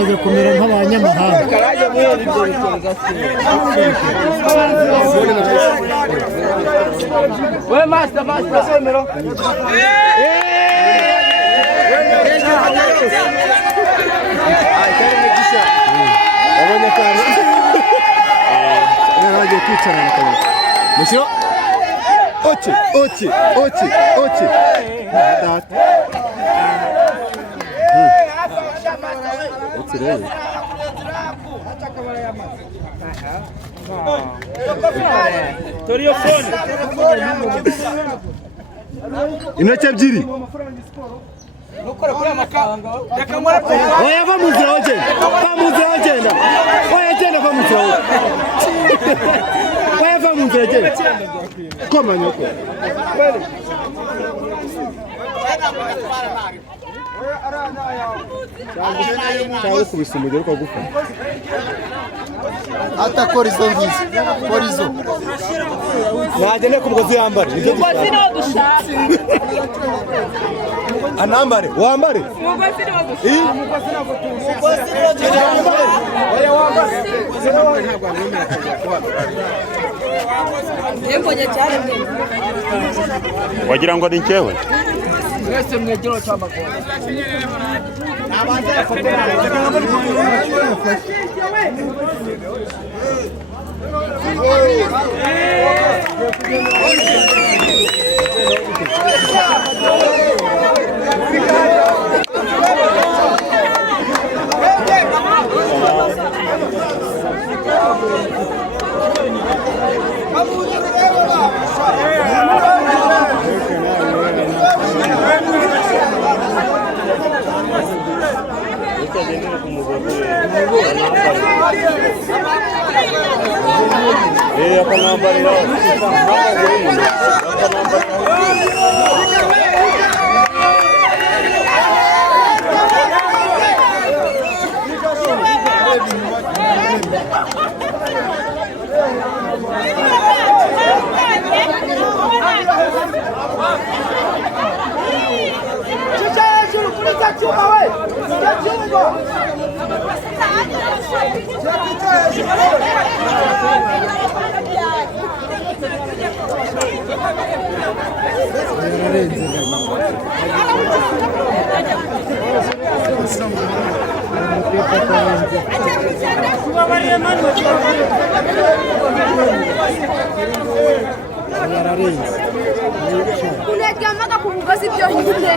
tumaze kumera nk'abanyamahanga. We master. Monsieur Ochi. Intoki ebyiri. Oya va mu nzira wagenda. Oya genda va mu nzira. Oya va mu nzira genda. Koma nyoko. Cyangwa kubisa umugero ukagufa. Ata korizo ngizi. Korizo. Najene ku mugozi yambare. Umugozi niwo dushaka. Anambare, wambare. Umugozi niwo dushaka. Oya wambare. Yembonye cyane mwe. Wagira ngo ni cyewe. Mwese mwegero cy'amakuru. Unaryamaga ku mugozi byonyine.